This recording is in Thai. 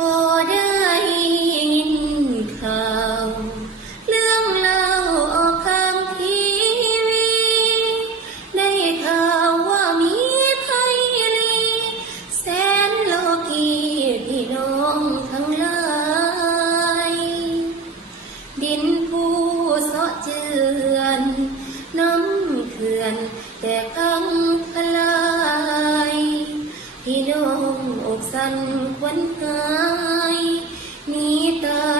อได้ยินข่าวเรื่องเล่าออกทางทีวีได้ข่าวว่ามีภัยลีแสนโลกีพี่น้องทั้งหลายดินผู้เสาะเจือนน้ำเขื่อนแต่กังทลายพี่น้องอกสั่นขวัญหายหนีตาย